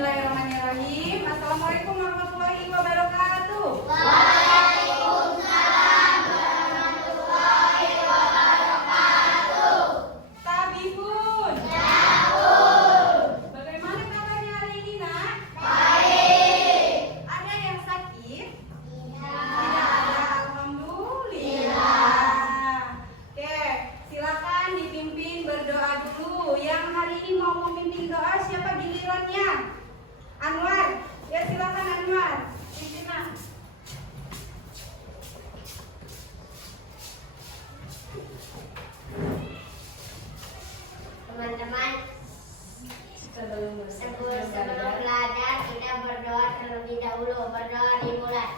Bismillahirrahmanirrahim. Assalamualaikum warahmatullahi wabarakatuh. Waalaikumsalam warahmatullahi wabarakatuh. Tabibun. Yahud. Bagaimana kabarnya hari ini, Nak? Baik. Ada yang sakit? Iya. Tidak ada, alhamdulillah. Oke, silakan dipimpin berdoa dulu. Yang hari ini mau memimpin doa siapa gilirannya? Anwar. Ya silakan Anwar. Pimpin, Nak. Teman-teman, sebelum belajar kita berdoa terlebih dahulu. Berdoa dimulai.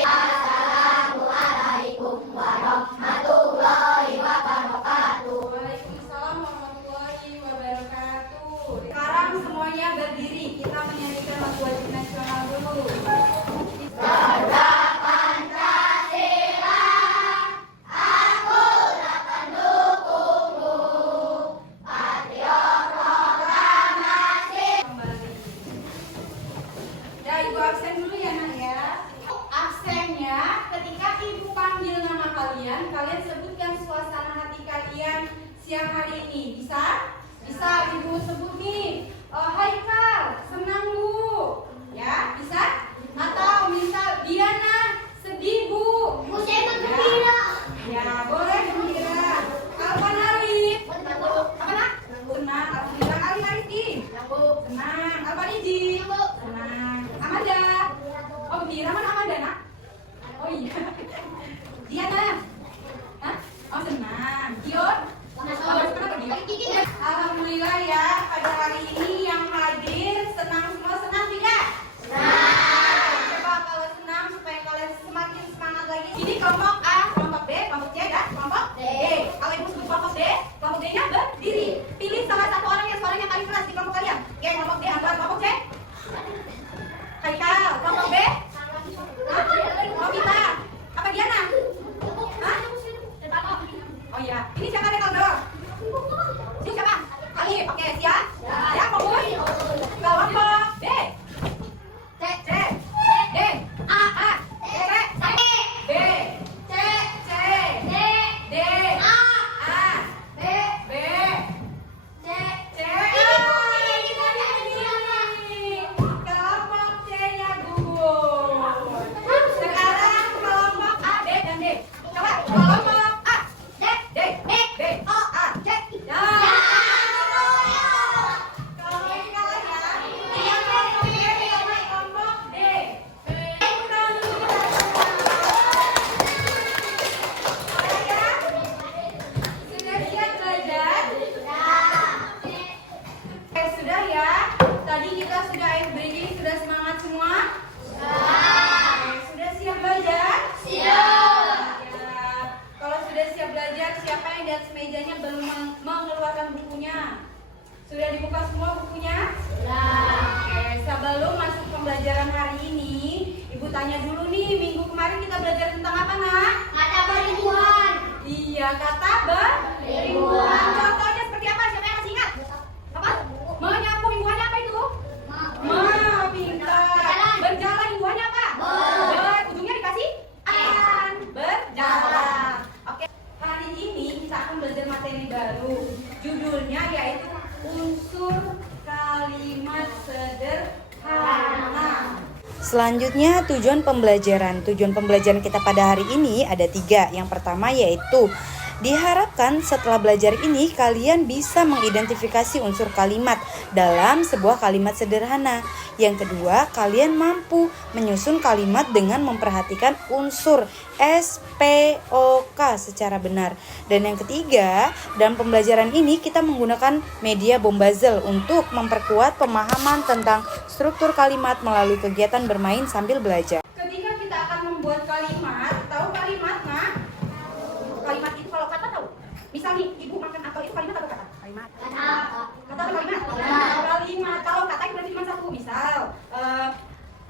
Assalamualaikum warahmatullahi wabarakatuh. Waalaikumsalam warahmatullahi wabarakatuh. Sekarang semuanya berdiri. Kita menyanyikan lagu wajib nasional dulu. Kembali. Ya, Ibu absen dulu ya, Nak ya. Absennya ketika Ibu panggil nama kalian, kalian sebutkan suasana hati kalian siang hari ini. Bisa? Bisa Ibu sebut nih. Haikal, senang Bu. Ya, bisa? Atau misal Diana, sedih Bu. Saya gembira. Ya, boleh gembira. Alvan Arif. Apa Nak? Senang. Alhamdulillah. Ali Arifin. Senang. Alvan Iji. Senang. Amanda. Oh, gembira mana Amanda, Nak? Oh iya. Diana. Hah? Oh, senang. Dion. Alhamdulillah ya, pada hari ini yang hadir senang semua, senang tidak? Coba kalau senang supaya kalian semakin semangat lagi. Ini kelompok A, kelompok B, kelompok C, dan kelompok D. Kalau Ibu sebut kelompok D-nya berdiri. Pilih salah satu orang yang suaranya paling keras di kelompok kalian. Oke, kelompok D, Anwar, kelompok C. Haikal, kelompok B. Oh kita, apa Diana? Hah? Oh iya, ini siapa deh kalau ini siapa? Ali, oke siap? Ya, fokus. Kelompok D. C, D, A, C, B, C, D, A, B, C. Kelompok C-nya gugur. Sekarang kelompok A, B, dan D. Coba kelompok A, D, B, O, A, C. Ya. Kelompok D. Sudah siap belajar? Sudah ya. Tadi kita sudah ice breaking, sudah semangat semua? Sudah siap belajar? Siap. Ya. Kalau sudah siap belajar, siapa yang di atas mejanya belum mengeluarkan bukunya? Sudah dibuka semua bukunya? Oke, sebelum masuk pembelajaran hari ini, Ibu tanya dulu nih, minggu kemarin kita belajar tentang apa, Nak? Kata beribuan. Iya, kata beribuan. Contohnya seperti apa? Siapa yang masih ingat? Apa? Menyapu, imbuhannya apa itu? Pintar. Berjalan, imbuhannya apa? Ujungnya dikasih an. Berjalan. Oke, hari ini kita akan belajar materi baru. Judulnya yaitu unsur kalimat sederhana. Selanjutnya tujuan pembelajaran. Tujuan pembelajaran kita pada hari ini ada 3. Yang pertama yaitu diharapkan setelah belajar ini kalian bisa mengidentifikasi unsur kalimat dalam sebuah kalimat sederhana. Yang kedua, kalian mampu menyusun kalimat dengan memperhatikan unsur SPOK secara benar. Dan yang ketiga, dalam pembelajaran ini kita menggunakan media Bombazel untuk memperkuat pemahaman tentang struktur kalimat melalui kegiatan bermain sambil belajar. Ketika kita akan membuat kalimat, tahu kalimat, Nak? Kalimat itu kalau kata tahu? Misal nih, Ibu makan apel itu kalimat atau kata? Kalimat. Kata atau kalimat? Kalimat. Kalau kata itu berarti cuma satu. Misal,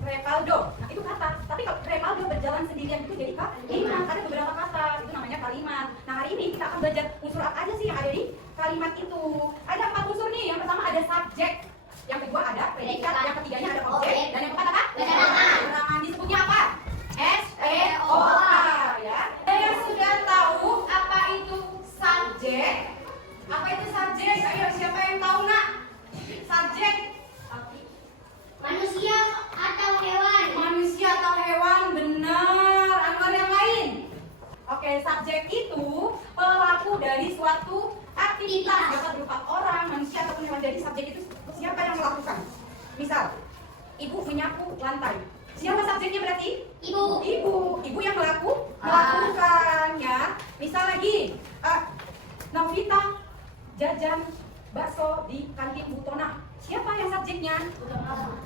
Repaldo. Nah, itu kata. Tapi kalau Repaldo berjalan sendirian itu jadi kalimat. Ada beberapa kata, itu namanya kalimat. Nah, hari ini kita akan belajar unsur apa aja sih yang ada di kalimat itu. Ada 4 unsur nih. Yang pertama ada subjek, yang kedua ada predikat, yang ketiganya ada objek, dan yang keempat apa? Keterangan. Disebutnya apa? SPOA ya. Saya sudah tahu apa itu subjek. Apa itu subjek? Ayo siapa yang tahu nak? Subjek Manusia atau hewan? manusia atau hewan, benar. Anwar yang lain. Oke, subjek itu pelaku dari suatu aktivitas, dapat berupa orang, manusia ataupun hewan. Jadi subjek itu siapa yang melakukan? Misal, ibu menyapu lantai. Siapa subjeknya berarti? Ibu. Ibu yang melakukan ya. Misal lagi, Novita jajan bakso di kantin Bu Tona. Siapa yang subjeknya?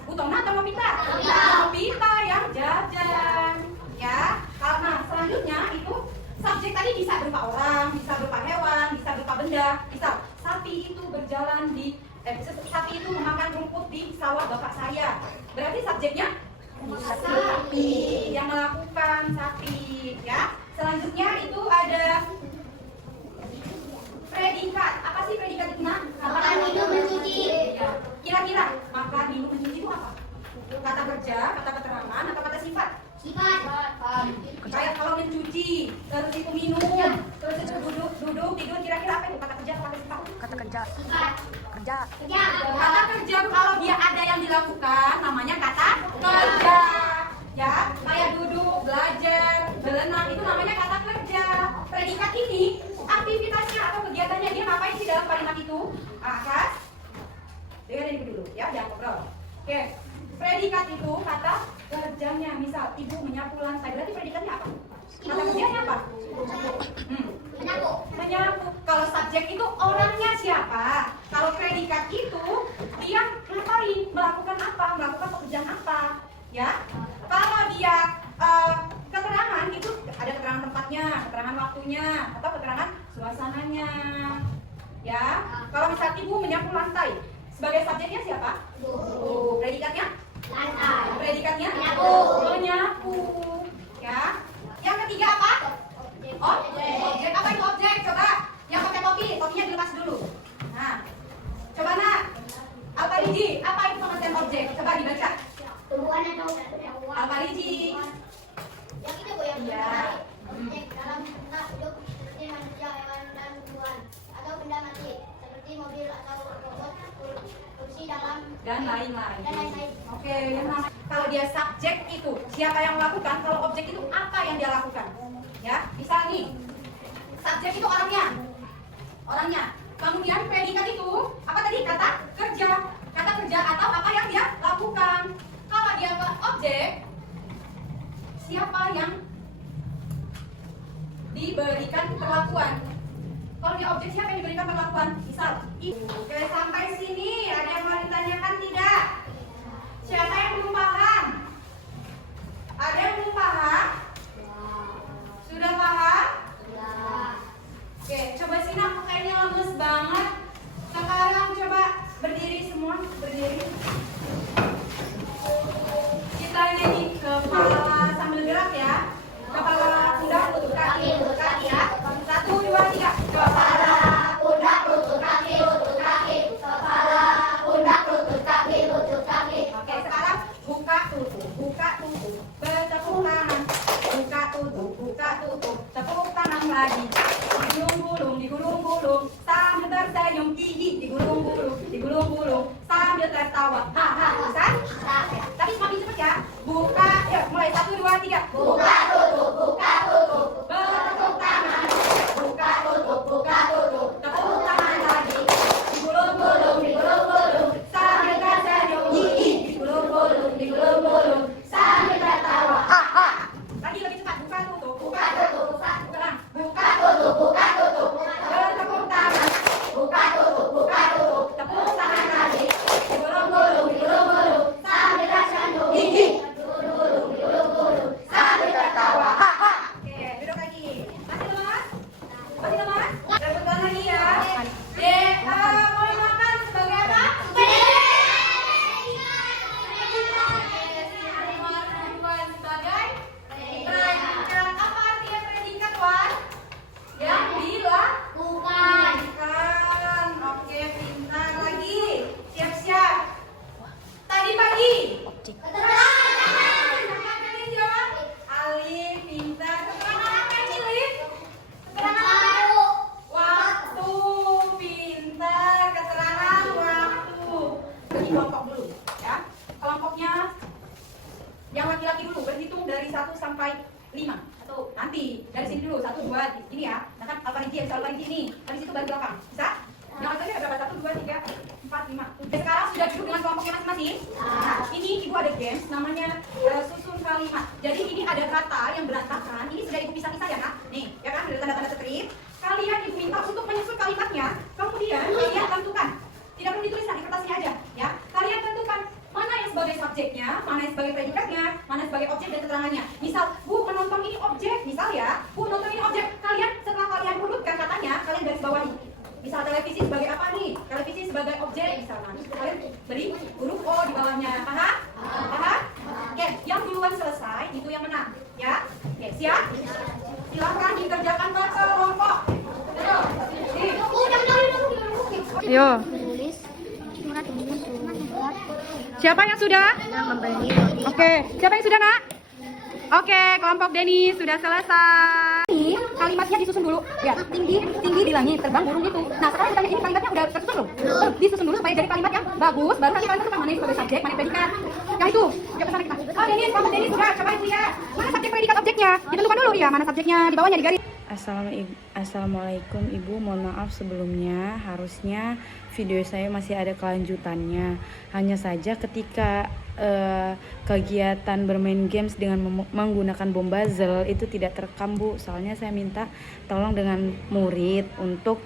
Bu Tona atau Novita? Novita yang jajan ya. Karena selanjutnya itu subjek tadi bisa berupa orang, bisa berupa hewan, bisa berupa benda. Misal sapi itu berjalan di sapi itu memakan rumput di sawah bapak saya. Berarti subjeknya sapi yang melakukan, sapi ya. Selanjutnya itu ada predikat. Apa sih predikat itu nak? Makan, minum, mencuci. Kira-kira makan, minum, mencuci itu apa? Kata kerja, kata keterangan, atau kata sifat? Sifat. Kayak kalau mencuci, terus itu minum, terus itu duduk, tidur, kira-kira apa itu? Kata kerja atau kata sifat? Kata kerja. Sifat. Kerja. Kerja. Kata kerja kalau dia ada yang dilakukan namanya kata kerja. Ya, kayak duduk, belajar, berenang itu namanya kata kerja. Predikat ini aktivitasnya atau kegiatannya dia ngapain sih dalam kalimat itu? Akas. Dengerin dulu ya, jangan ngobrol. Oke. Predikat itu kata kerjanya. Misal ibu menyapu lantai, berarti predikatnya apa? Kata kerjanya apa? Menyapu. Kalau subjek itu orangnya siapa? Kalau predikat itu dia ngapain? Melakukan apa? Melakukan pekerjaan apa? Ya. Kalau dia keterangan itu ada keterangan tempatnya, keterangan waktunya, atau keterangan suasananya. Ya. Kalau misal ibu menyapu lantai, sebagai subjeknya siapa? Predikatnya? Lantai. Predikatnya? Menyapu. Menyapu. Ya. Yang ketiga apa? Objek. Apa itu objek? Coba. Yang pakai topi, topinya dilepas dulu. Nah. Coba nak. Alpariji, apa itu pengertian objek? Coba dibaca. Tumbuhan atau hewan? Alpariji. Yang itu Bu, yang Iya. objek dalam bentuk hidup seperti manusia, hewan, dan tumbuhan atau benda mati seperti mobil atau robot, kursi dalam Dan lain-lain. dan lain-lain. Oke, yang namanya kalau dia subjek itu siapa yang melakukan? Kalau objek itu apa yang dia lakukan? Ya, misal nih, subjek itu orangnya. Kemudian predikat itu apa tadi? Kata kerja atau apa yang dia lakukan. Kalau dia ke objek, siapa yang diberikan perlakuan? Kalau dia objek siapa yang diberikan perlakuan? Misal, oke, sampai sini ada yang mau ditanyakan tidak? Siapa yang belum paham? Ada yang belum paham? Sudah paham? Oke, coba sini aku kayaknya lemes banget. Sekarang coba berdiri semua, berdiri. Kita nyanyi kepala sambil gerak ya. Kepala, pundak, lutut kaki ya. 1, 2, 3. Kepala, Pundak, lutut kaki, lutut kaki. Kepala, pundak, lutut kaki, lutut kaki. Oke, sekarang buka tutup. Bertepuk tangan. Buka tutup. Tepuk tangan lagi. Digulung-gulung. Sambil tersenyum, gigi. Digulung-gulung. Sambil tertawa. Haha, bisa? Tapi semakin cepat ya. Buka, yuk mulai 1, 2, 3. Buka tutup. Bertepuk tangan. Buka tutup. Tepuk tangan lagi. Digulung-gulung. Sambil tersenyum, gigi. Digulung-gulung. Sambil tertawa. Lagi lebih cepat. Buka tutup. Ulang. Buka tutup. Bertepuk tangan. Buka tutup. Tepuk tangan lagi. Digulung-gulung. kelompok dulu, ya. Kelompoknya yang laki-laki dulu berhitung dari 1 sampai 5. Atau nanti dari sini dulu 1, 2, ini ya. Nah kan alfarinci ini. Habis itu baris belakang. Bisa? Yang laki-laki ada berapa? 1, 2, 3, 4, 5. Sekarang sudah duduk dengan kelompoknya masing-masing. Nah, ini ibu ada games namanya susun kalimat. Jadi ini ada kata yang berantakan. Ini sudah ibu pisah-pisah ya kak. Nih, ya kan ada tanda-tanda strip. Kalian ibu minta untuk menyusun kalimatnya. Kemudian kalian tentukan. Tidak perlu ditulis di kertasnya aja, ya. Kalian tentukan mana yang sebagai subjeknya, mana yang sebagai predikatnya, mana sebagai objek dan keterangannya. Misal, Bu menonton ini objek, misal ya, Bu menonton ini objek. Kalian setelah kalian urutkan katanya, kalian garis bawahi. Misal televisi sebagai apa nih? Televisi sebagai objek misalnya. Kalian beri huruf O di bawahnya. Paham? Paham? Oke, yang duluan selesai itu yang menang, ya. Oke, siap? Silahkan dikerjakan ke kelompok. Yo. Menulis surat menyusun surat Siapa yang sudah? membeli Oke, siapa yang sudah nak? Oke, kelompok Denny sudah selesai. Ini kalimatnya disusun dulu. Ya, tinggi di langit, terbang burung gitu. Nah, sekarang ditanya ini kalimatnya udah tersusun belum? Disusun dulu supaya jadi kalimat yang bagus. Baru nanti kalian tentukan mana yang sebagai subjek, mana yang predikat. Ya itu, yuk ke sana kita. Oh, Denny, kelompok Denny sudah. Coba ibu ya. Mana subjek predikat objeknya? Ditentukan dulu ya, mana subjeknya di bawahnya di garis. Assalamualaikum Ibu, mohon maaf sebelumnya, harusnya video saya masih ada kelanjutannya. Hanya saja ketika kegiatan bermain games dengan menggunakan bom buzzer itu tidak terekam Bu. Soalnya saya minta tolong dengan murid untuk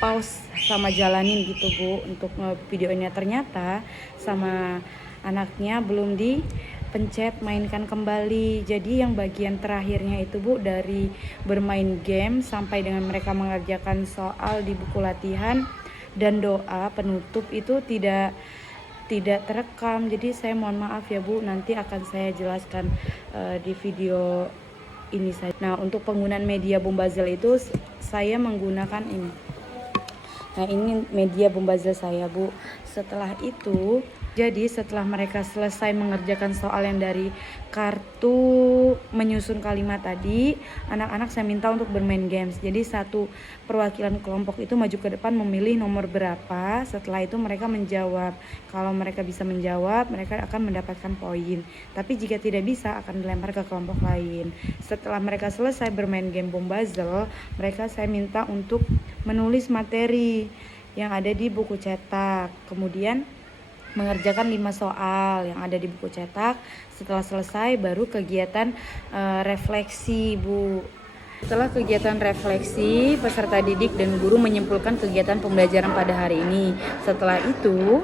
pause sama jalanin gitu Bu untuk videonya. Ternyata sama anaknya belum dipencet mainkan kembali. Jadi yang bagian terakhirnya itu Bu, dari bermain game sampai dengan mereka mengerjakan soal di buku latihan dan doa penutup itu tidak terekam. Jadi saya mohon maaf ya Bu, nanti akan saya jelaskan di video ini saja. Nah, untuk penggunaan media Bombazel itu saya menggunakan ini. Nah, ini media Bombazel saya Bu. Setelah itu, jadi setelah mereka selesai mengerjakan soal yang dari kartu menyusun kalimat tadi, anak-anak saya minta untuk bermain games. Jadi satu perwakilan kelompok itu maju ke depan memilih nomor berapa. Setelah itu mereka menjawab. Kalau mereka bisa menjawab, mereka akan mendapatkan poin. Tapi jika tidak bisa, akan dilempar ke kelompok lain. Setelah mereka selesai bermain game Bombazel, mereka saya minta untuk menulis materi yang ada di buku cetak. Kemudian mengerjakan 5 soal yang ada di buku cetak. Setelah selesai baru kegiatan refleksi Bu. Setelah kegiatan refleksi, peserta didik dan guru menyimpulkan kegiatan pembelajaran pada hari ini. Setelah itu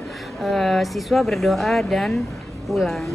siswa berdoa dan pulang.